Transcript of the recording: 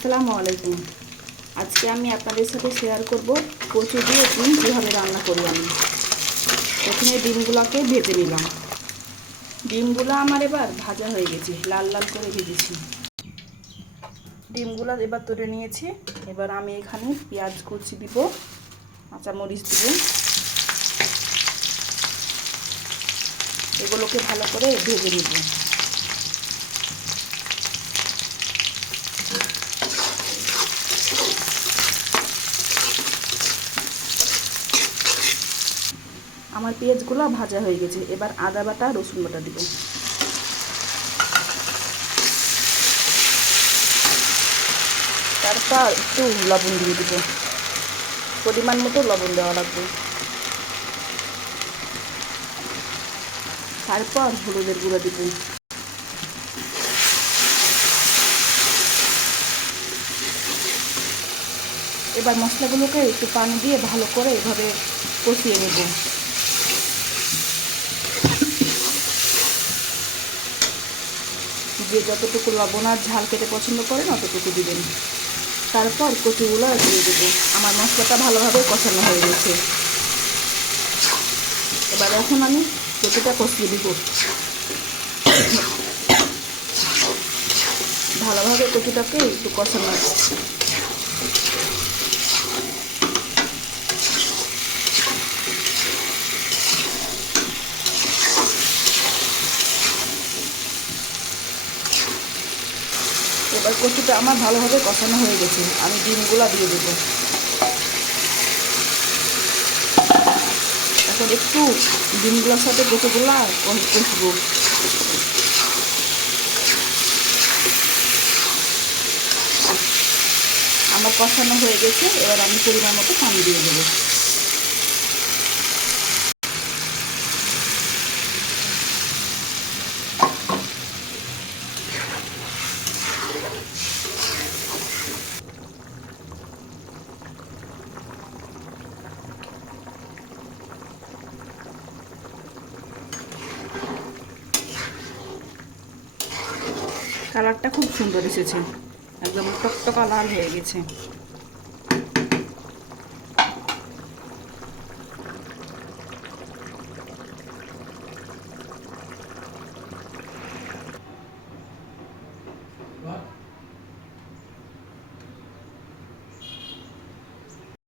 আসসালামু আলাইকুম। আজকে আমি আপনাদের সাথে শেয়ার করব কচু দিয়ে ডিম কীভাবে রান্না করি আমি। প্রথমে ডিমগুলোকে ভেজে নিলাম। ডিমগুলো আমার এবার ভাজা হয়ে গেছে, লাল লাল করে ভেজেছি। ডিমগুলো এবার তুলে নিয়েছি। এবার আমি এখানে পেঁয়াজ কুচি দিব, কাঁচামরিচ দিব। এগুলোকে ভালো করে ভেজে নিব। আমার পেঁয়াজগুলো ভাজা হয়ে গেছে। এবার আদা বাটা রসুন বাটা দিব। তারপর একটু লবণ দিয়ে দিব, পরিমাণ মতো লবণ দেওয়া লাগবে। তারপর হলুদের গুঁড়ো দিব। এবার মশলাগুলোকে একটু পানি দিয়ে ভালো করে এভাবে কষিয়ে নেব। যে যতটুকু লবণ আর ঝাল খেতে পছন্দ করেন অতটুকু দিবেন। তারপর কচুগুলো দিয়ে দেবো। আমার মশলাটা ভালোভাবে কষানো হয়ে গেছে। এবার এখন আমি কচুটা কষিয়ে দিব। ভালোভাবে কচুটাকে একটু কষানো। এবার কচুটা আমার ভালোভাবে কষানো হয়ে গেছে। আমি ডিমগুলো দিয়ে দেবো। এখন একটু ডিমগুলোর সাথে কচুগুলো কষবো। আমার কষানো হয়ে গেছে। এবার আমি পরিমাণ মতো পানি দিয়ে দেবো। কালারটা খুব সুন্দর এসেছে, একদম টকটকা লাল হয়ে গেছে।